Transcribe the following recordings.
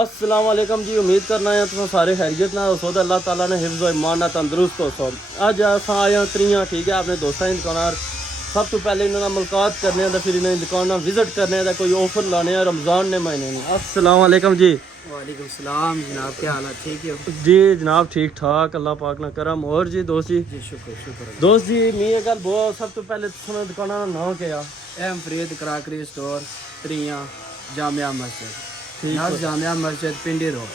अस्सलाम वालेकुम जी। उम्मीद करना है तुम सारे खैरियत ना हो। अल्लाह ताला ने हिफ्ज़ व ईमान तंदुरुस्त हो। अज अस आए त्रियां ठीक है अपने दोस्तों की दुकान। सब तो पहले इन्होंने मुलाकात करने दा, फिर इन्हें दुकान विजिट करने दा, कोई ऑफर लाने रमज़ान ने महीने में। अस्सलाम वालेकुम जी। वालेकुम सलाम जनाब, क्या हाल है? ठीक है जी जनाब, ठीक ठाक, अल्लाह पाक ना करम। और जी दोस्त जी? जी शुक्र शुक्र। दोस्त जी मैं ये गल बहुत सब तो पहले तुमने दुकान का नाम क्या? एम फरीद क्रॉकरी स्टोर, त्रियां, जामिया मस्जिद, ठीक जामिया मस्जिद, पिंडी रोड।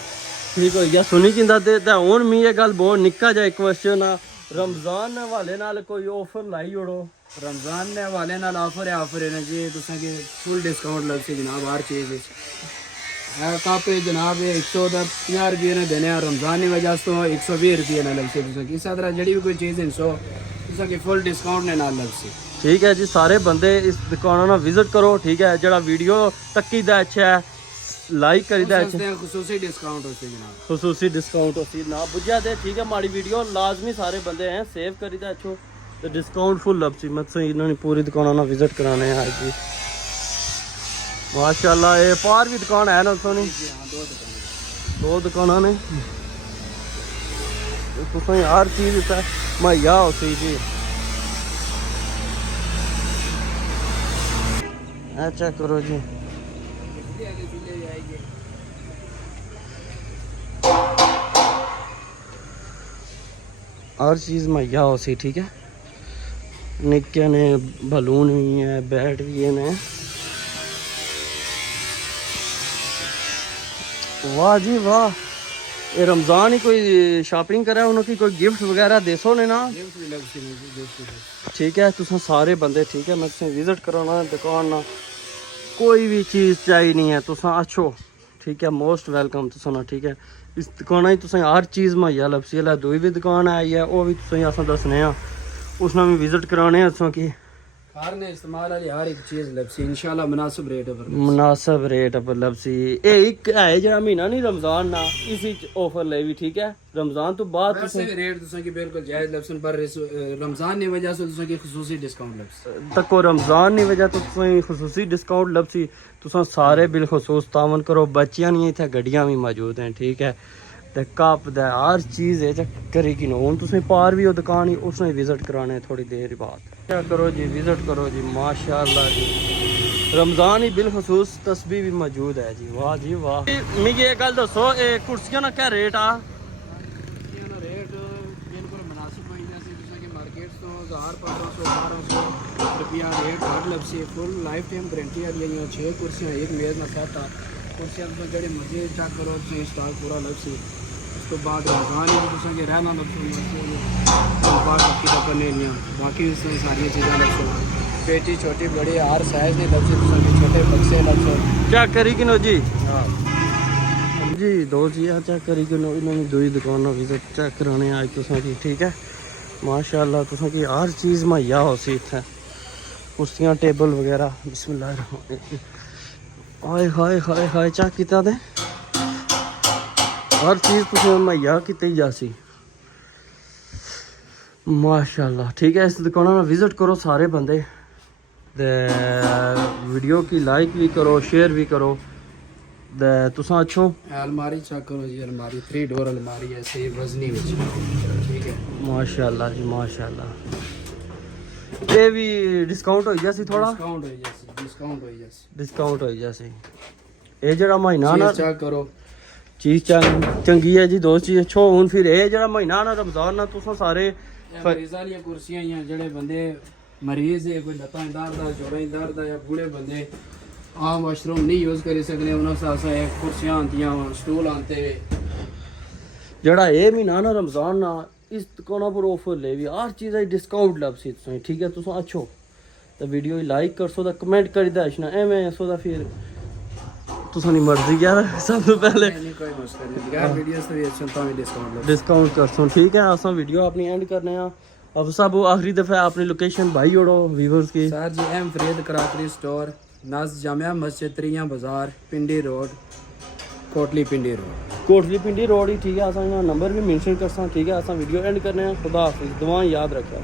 ठीक हो गया सुनी जिंदा ते हुन मैं ये गल बहुत निक्का जा एक क्वेश्चन आ, रमज़ान हवाले नाल कोई ऑफर लाई ओड़ो। रमज़ान ने हवाले नाल ऑफर है ना जी, तुसें कि फुल डिस्काउंट लग सी जनाब हर चीज़ विच। कप जनाब 150 रुपये ने देने रमज़ान की वजह से 120 रुपये ने लग सी तुसें। इस तरह जड़ी भी कोई चीज़ 100 तुसें कि फुल डिस्काउंट ने नाल लग सी। ठीक है जी, सारे बंदे इस दुकान ना विजिट करो। ठीक है, जरा वीडियो तक्की दा अच्छा है, लाइक करी दा अच्छा, खुसूसी डिस्काउंट होती जनाब, खुसूसी डिस्काउंट होती ना बुझा दे। ठीक है, माड़ी वीडियो लाजमी सारे बंदे हैं सेव करी दा अच्छो तो डिस्काउंट फुल लपसी मत से इन्होंने पूरी दुकान ना विजिट कराने हैं आज जी। माशाल्लाह ये पार भी दुकान है ना सोनी? दो दुकान ने तुसें हर चीज़ मुहैया होती जी। अच्छा करो जी, हर चीज़ मुहैया हो सी। ठीक है, निक्के ने बलून भी है, बैट भी है ने। वाह जी वाह, ये रमज़ान ही कोई शॉपिंग करा उन्होंने कोई गिफ्ट वगैरह देसो ने ना? ठीक है, तुम सारे बंदे ठीक है मैं तुसें विजिट कराना दुकान ना, कोई भी चीज़ चाहिए नहीं है तुम अच्छो। ठीक है, मोस्ट वेलकम तुस ना। ठीक है, इस दुकान तुसें हर चीज़ मुहैया लपसी है। दूई भी दुकान आई है वो भी तुसें अस दसने उसने भी विजिट कराने असों की हर ने इस्तेमाल वाली हर एक चीज लपसी इंशाल्लाह मुनासिब रेट पर मुनासिब रेट पर लपसी। ये एक है जरा महीना नहीं रमज़ान ना इसी ऑफर ले भी। ठीक है, रमज़ान तो बाद वैसे रेट तुसें की बिल्कुल जायज लपसन पर रमज़ान की वजह से तुसें की खुसूसी डिस्काउंट लपसी तको रमज़ान की वजह तो तुसें खुसूसी डिस्काउंट लपसी। तुसें सारे बिलखसूस तावन करो, बच्चियां नहीं इतने गड्डियां भी मौजूद हैं। ठीक है, ते कप दा हर चीज़ है करी कि हूँ तुसें पार भी हो दुकान ही उसने विजिट कराने थोड़ी देर बाद। क्या करो जी, विजिट करो जी, माशाल्लाह जी। रमज़ान ही बिलखसूस तस्बीह भी मौजूद है जी। वाह जी वाह। मिगी ये गल दसो, ये कुर्सियों का क्या रेट आ? रेट बिल्कुल मुनासिब होई जैसे तुसें की मार्केट तो 1500 रुपया रेट हर लपसी। फुल लाइफ टाइम गारंटी वाली 6 कुर्सियां एक मेज ना सेट आ। कुर्सियां तुसें जेह्ड़े मर्जी चेक करो तुसें स्टॉक पूरा लपसी। उस तो बाद रमज़ान ही तुसें कि रहना बाकी तक नहीं बाकी सारी चीज़ें लपसो। पेटी छोटी बड़ी हर साइज नहीं लपसी तुसें छोटे बक्से लपसो। क्या करी किनो जी? हाँ जी दो जी चेक करी किनो इन्होंने दुई दुकानों विजिट चेक कराने आज तुसें की। ठीक है, माशाल्लाह तुसें की हर चीज़ मुहैया हो सी इत्थै, कुर्सियां टेबल वगैरह। बिस्मिल्लाह हाय हाय हाय हाय चेक कीता ते हर चीज़ तुसें मुहैया की जासी माशाल्लाह। ठीक है, इस दुकान में विजिट करो सारे बंदे, वीडियो की लाइक भी करो, शेयर भी करो। तुसा अच्छो अलमारी चेक करो जी, अलमारी 3 डोर अलमारी है ऐसे वजनी में। ठीक है, माशाल्लाह जी माशाल्लाह। ये भी डिस्काउंट हो जासी थोड़ा? डिस्काउंट हो जासी। ये जरा महीना ना चेक करो चीज़ चंगी है जी दोस्त जी। अच्छो हूँ फिर ये जरा महीना ना रमज़ान ना तुसा सारे मरीज़ वाली कुर्सियां ही जेड़े बंदे मरीज है, कोई लत्तां दर्द है, जोड़ें दर्द है, या बूढ़े बंदे आम वाशरूम नहीं यूज़ करी सकते उन्होंने कुर्सियां आंदियां स्टूल आते जड़ा ये महीना ना रमज़ान ना इस दुकान पर ऑफर ले भी हर चीज़ डिस्काउंट लपसी तुसें। ठीक है, तुस अच्छो तो वीडियो लाइक कर सो कमेंट करी दशना एवं सो फिर तुसानी मर्जी यार। सब तो पहले डिस्काउंट कर सो। ठीक है, अस वीडियो अपनी एंड करने अब सब आखिरी दफ़ा अपनी लोकेशन भाई ओड़ो व्यूवर्स की। Sir ji M Farid crockery store, नज़ जामिया मस्जिद, त्रियां बाजार, Pindi road, Kotli Pindi road, Kotli Pindi road ही। ठीक है, अस नंबर भी मेंशन कर। ठीक है, अस वीडियो एंड करने खुदा हाफिज़, दुआएं याद रखें।